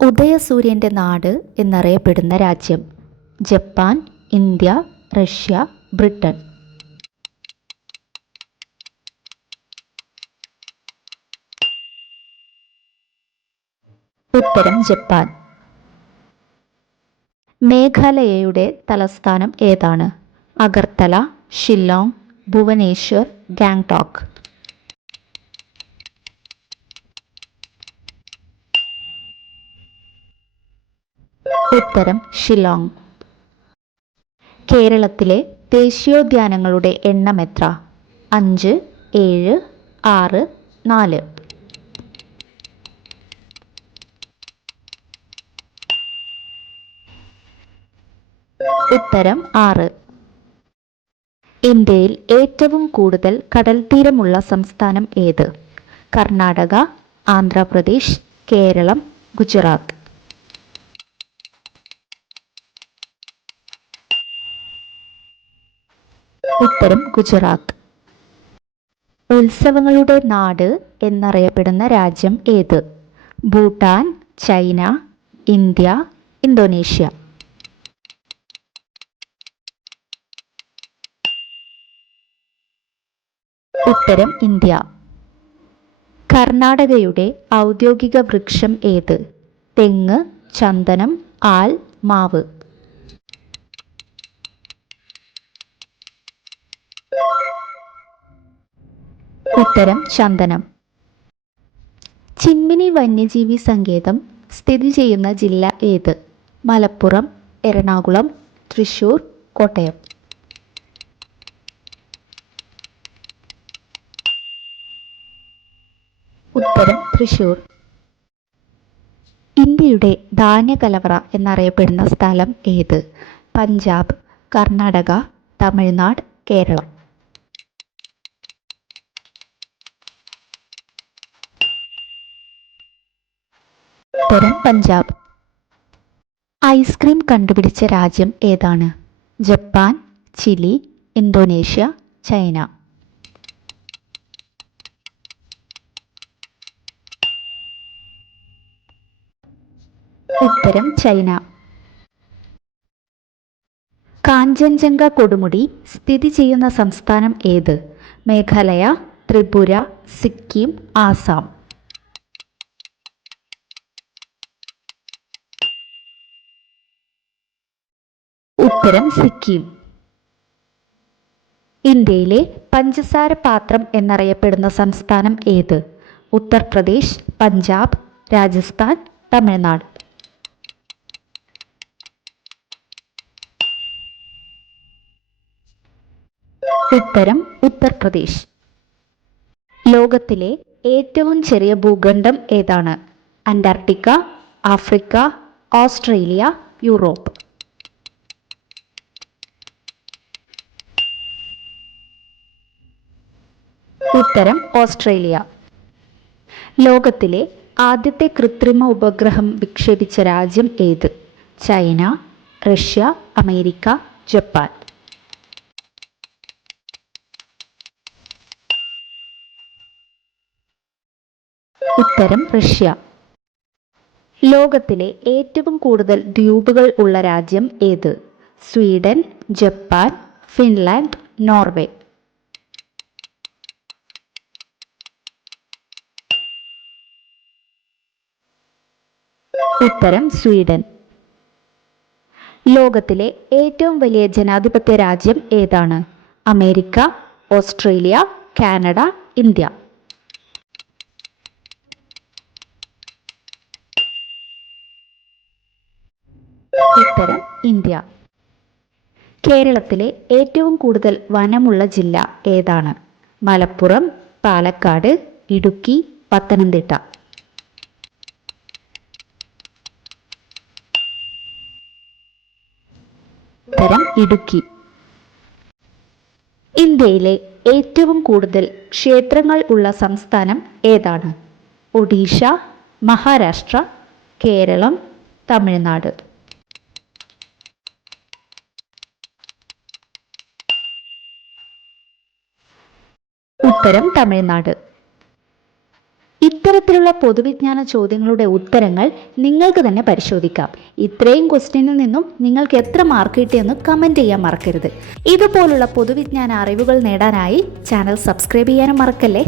ഉദയസൂര്യൻ്റെ നാട് എന്നറിയപ്പെടുന്ന രാജ്യം? Japan, India, Russia, Britain. ഉത്തരം ജപ്പാൻ. മേഘാലയയുടെ തലസ്ഥാനം ഏതാണ്? അഗർത്തല, ഷില്ലോങ്, ഭുവനേശ്വർ, ഗാംഗ്ടോക്ക്. ഉത്തരം ഷില്ലോങ്. കേരളത്തിലെ ദേശീയോദ്യാനങ്ങളുടെ എണ്ണം എത്ര? 5, 7, 6, 4. ഉത്തരം 6. ഇന്ത്യയിൽ ഏറ്റവും കൂടുതൽ കടൽത്തീരമുള്ള സംസ്ഥാനം ഏത്? കർണാടക, ആന്ധ്രാപ്രദേശ്, കേരളം, ഗുജറാത്ത്. ഉത്തരം ഗുജറാത്ത്. ഉത്സവങ്ങളുടെ നാട് എന്നറിയപ്പെടുന്ന രാജ്യം ഏത്? Bhutan, China, India, Indonesia. ഉത്തരം ഇന്ത്യ. കർണാടകയുടെ ഔദ്യോഗിക വൃക്ഷം ഏത്? തെങ്ങ്, ചന്ദനം, ആൽ, മാവ്. ഉത്തരം ചന്ദനം. ചിമ്മിനി വന്യജീവി സങ്കേതം സ്ഥിതി ചെയ്യുന്ന ജില്ല ഏത്? മലപ്പുറം, എറണാകുളം, തൃശൂർ, കോട്ടയം. ഉത്തരം തൃശൂർ. ഇന്ത്യയുടെ ധാന്യകലവറ എന്നറിയപ്പെടുന്ന സ്ഥലം ഏത്? പഞ്ചാബ്, കർണാടക, തമിഴ്നാട്, കേരളം. ഉത്തരം പഞ്ചാബ്. ഐസ്ക്രീം കണ്ടുപിടിച്ച രാജ്യം ഏതാണ്? Japan, Chile, Indonesia, China. ഉത്തരം ചൈന. കാഞ്ചൻജംഗ കൊടുമുടി സ്ഥിതി ചെയ്യുന്ന സംസ്ഥാനം ഏത്? മേഘാലയ, ത്രിപുര, സിക്കിം, ആസാം. ഉത്തരം സിക്കിം. ഇന്ത്യയിലെ പഞ്ചസാര പാത്രം എന്നറിയപ്പെടുന്ന സംസ്ഥാനം ഏത്? ഉത്തർപ്രദേശ്, പഞ്ചാബ്, രാജസ്ഥാൻ, തമിഴ്നാട്. ഉത്തരം ഉത്തർപ്രദേശ്. ലോകത്തിലെ ഏറ്റവും ചെറിയ ഭൂഖണ്ഡം ഏതാണ്? Antarctica, Africa, Australia, Europe. ഉത്തരം ഓസ്ട്രേലിയ. ലോകത്തിലെ ആദ്യത്തെ കൃത്രിമ ഉപഗ്രഹം വിക്ഷേപിച്ച രാജ്യം ഏത്? China, Russia, America, Japan. ഉത്തരം റഷ്യ. ലോകത്തിലെ ഏറ്റവും കൂടുതൽ ദ്വീപുകൾ ഉള്ള രാജ്യം ഏത്? Sweden, Japan, Finland, Norway. ഉത്തരം സ്വീഡൻ. ലോകത്തിലെ ഏറ്റവും വലിയ ജനാധിപത്യ രാജ്യം ഏതാണ്? America, Australia, Canada, India. ഉത്തരം ഇന്ത്യ. കേരളത്തിലെ ഏറ്റവും കൂടുതൽ വനമുള്ള ജില്ല ഏതാണ്? മലപ്പുറം, പാലക്കാട്, ഇടുക്കി, പത്തനംതിട്ട. ഉത്തരം ഇടുക്കി. ഇന്ത്യയിലെ ഏറ്റവും കൂടുതൽ ക്ഷേത്രങ്ങൾ ഉള്ള സംസ്ഥാനം ഏതാണ്? ഒഡീഷ, മഹാരാഷ്ട്ര, കേരളം, തമിഴ്നാട്. ഉത്തരം തമിഴ്നാട്. ഇത്തരത്തിലുള്ള പൊതുവിജ്ഞാന ചോദ്യങ്ങളുടെ ഉത്തരങ്ങൾ നിങ്ങൾക്ക് തന്നെ പരിശോധിക്കാം. ഇത്രയും ക്വസ്റ്റ്യനിൽ നിന്നും നിങ്ങൾക്ക് എത്ര മാർക്ക് കിട്ടിയെന്ന് കമൻറ്റ് ചെയ്യാൻ മറക്കരുത്. ഇതുപോലുള്ള പൊതുവിജ്ഞാന അറിവുകൾ നേടാനായി ചാനൽ സബ്സ്ക്രൈബ് ചെയ്യാനും മറക്കല്ലേ.